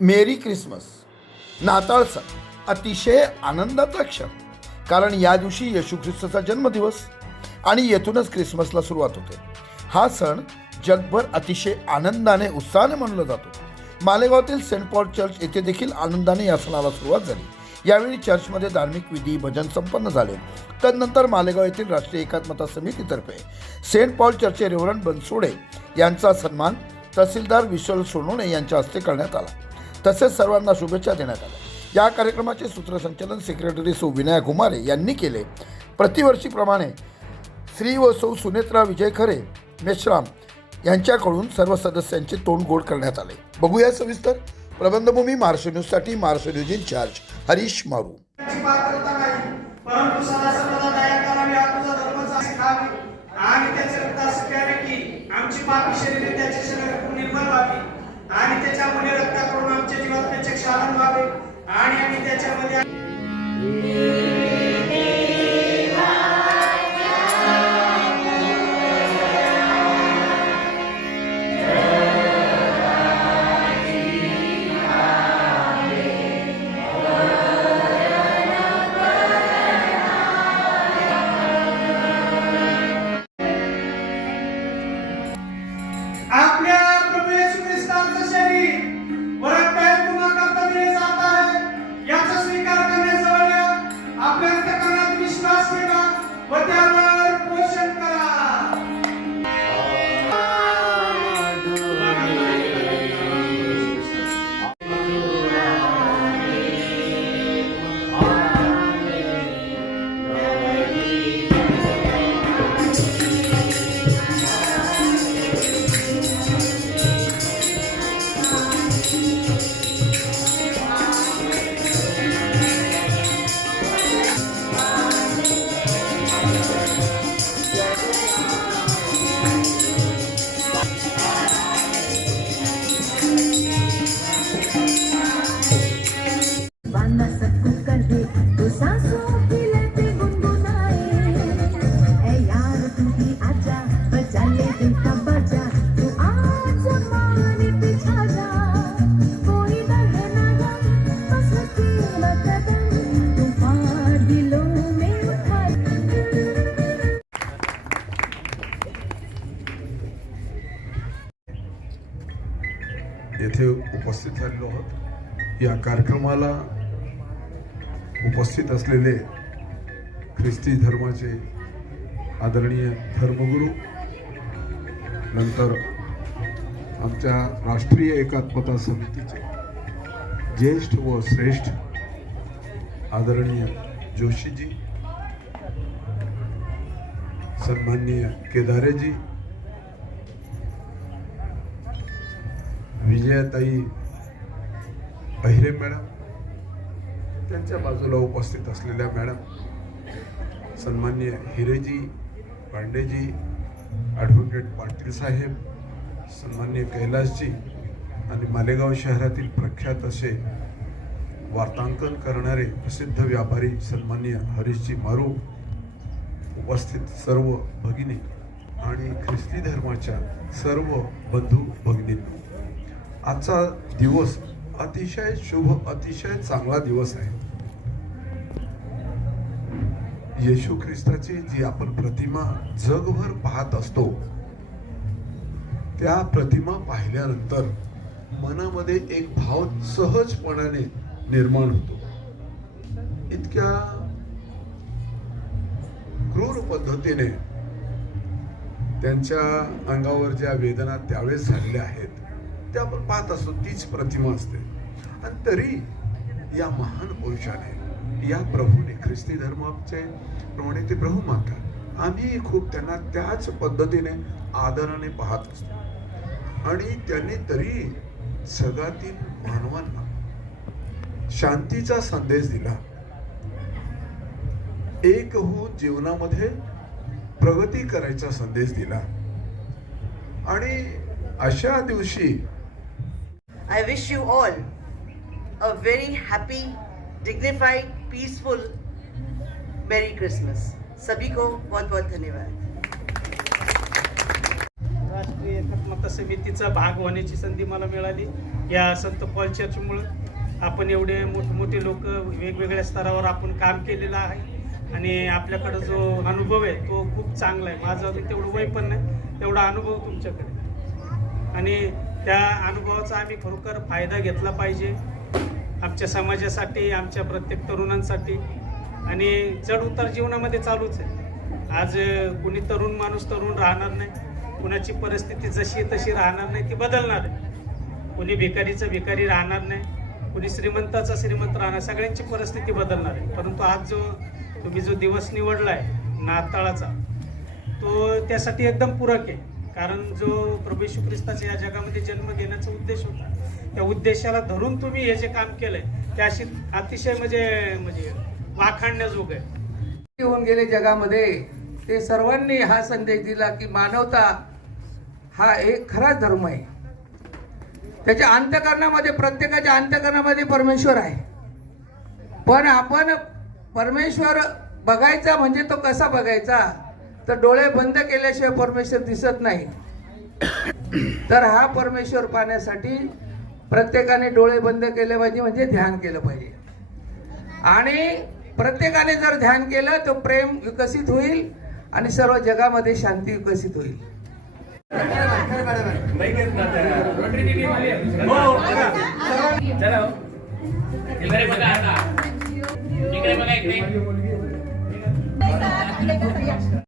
मेरी Christmas. नाताळ सण अतिशय आनंदाचा क्षण. कारण या दिवशी येशू ख्रिस्ताचा जन्मदिवस आणि येथूनच क्रिसमसला सुरुवात होते. हा सण जगभर अतिशय आनंदाने उत्साहाने मानला जातो. मालेगावातील सेंट पॉल चर्च येथे देखील आनंदाने या सणाला सुरुवात झाली. यावेळी चर्चमध्ये धार्मिक विधी भजन संपन्न झाले. तदनंतर मालेगाव येथील राष्ट्रीय एकात्मता समितीतर्फे सेंट पॉल चर्चचे रेव्हरंड बनसोडे यांचा सन्मान तहसीलदार विश्वल सोनोणे यांच्या हस्ते करण्यात आला. तसेच सर्वांना शुभेच्छा देण्यात आल्या. या कार्यक्रमाचे सूत्रसंचालन सेक्रेटरी सौ विनायक घुमारे यांनी केले. प्रतिवर्षीप्रमाणे श्री व सौ सुनेत्रा विजय खरे मेश्राम यांच्याकडून सर्व सदस्यांचे तोंड गोड करण्यात आले. बघूया सविस्तर. प्रबंधभूमी महाराष्ट्र न्यूजसाठी Maharashtra news in charge Harish Maru. ची ഉദാഹരണമായി येथे उपस्थित झालेलो आहोत. या कार्यक्रमाला उपस्थित असलेले ख्रिस्ती धर्माचे आदरणीय धर्मगुरू नंतर आमच्या राष्ट्रीय एकात्मता समितीचे ज्येष्ठ व श्रेष्ठ आदरणीय जोशीजी सन्माननीय केदारेजी म्हणजे विजयाताई अहिरे मॅडम त्यांच्या बाजूला उपस्थित असलेल्या मॅडम सन्मान्य हिरेजी पांडेजी ॲडव्होकेट पाटील साहेब सन्मान्य कैलासजी आणि मालेगाव शहरातील प्रख्यात असे वार्तांकन करणारे प्रसिद्ध व्यापारी सन्मान्य हरीशजी मारू उपस्थित सर्व भगिनी आणि ख्रिस्ती धर्माच्या सर्व बंधू भगिनींना. आजचा दिवस अतिशय शुभ अतिशय चांगला दिवस आहे. येशू ख्रिस्ताची जी आपण प्रतिमा जगभर पाहत असतो त्या प्रतिमा पाहिल्यानंतर मनामध्ये एक भाव सहजपणाने निर्माण होतो. इतक्या क्रूर पद्धतीने त्यांच्या अंगावर ज्या वेदना त्यावेळेस झालेल्या आहेत ते आपण पाहत असतो तीच प्रतिमा असते. आणि तरी या महान पुरुषाने या प्रभूने ख्रिस्ती धर्माचे प्रमाणे ते प्रभू मानतात. आम्ही खूप त्यांना त्याच पद्धतीने आदराने पाहत असतो. आणि त्यांनी तरी जगातील मानवांना शांतीचा संदेश दिला. एक होऊन जीवनामध्ये प्रगती करायचा संदेश दिला. आणि अशा दिवशी I wish you all a very happy, dignified, peaceful Merry Christmas. सभी को बहुत बहुत धन्यवाद. राष्ट्रीय एकात्मता समितीचा भाग होण्याची संधी मला मिळाली. या संत पॉल चर्चमुळं आपण एवढे मोठमोठे लोक वेगवेगळ्या स्तरावर आपण काम केलेलं आहे. आणि आपल्याकडं जो अनुभव आहे तो खूप चांगला आहे. माझं तेवढं वय पण नाही. तेवढा अनुभव तुमच्याकडे. आणि त्या अनुभवाचा आम्ही खरोखर फायदा घेतला पाहिजे आमच्या समाजासाठी आमच्या प्रत्येक तरुणांसाठी. आणि चढउतार जीवनामध्ये चालूच आहे. आज कुणी तरुण माणूस तरुण राहणार नाही कुणाची परिस्थिती जशी आहे तशी राहणार नाही ती बदलणार आहे. कुणी भिकारीचं भिकारी राहणार नाही कुणी श्रीमंताचा श्रीमंत राहणार सगळ्यांची परिस्थिती बदलणार आहे. परंतु आज जो तुम्ही जो दिवस निवडला आहे नाताळाचा तो त्यासाठी एकदम पूरक आहे. कारण जो प्रभू येशू ख्रिस्ताचा या जगामध्ये जन्म घेण्याचा उद्देश होता त्या उद्देशाला धरून तुम्ही हे जे काम केलंय ते अशी अतिशय म्हणजे म्हणजे वाखाणण्याजोग आहे. होऊन गेले जगामध्ये. ते सर्वांनी हा संदेश दिला की मानवता हा एक खरा धर्म आहे. त्याच्या अंतकरणामध्ये प्रत्येकाच्या अंतकरणामध्ये परमेश्वर आहे. पण आपण परमेश्वर बघायचा म्हणजे तो कसा बघायचा? तर डोळे बंद केल्याशिवाय परमेश्वर दिसत नाही. तर हा परमेश्वर पाहण्यासाठी प्रत्येकाने डोळे बंद केले पाहिजे म्हणजे ध्यान केलं पाहिजे. आणि प्रत्येकाने जर ध्यान केलं तर प्रेम विकसित होईल आणि सर्व जगामध्ये शांती विकसित होईल. इकडे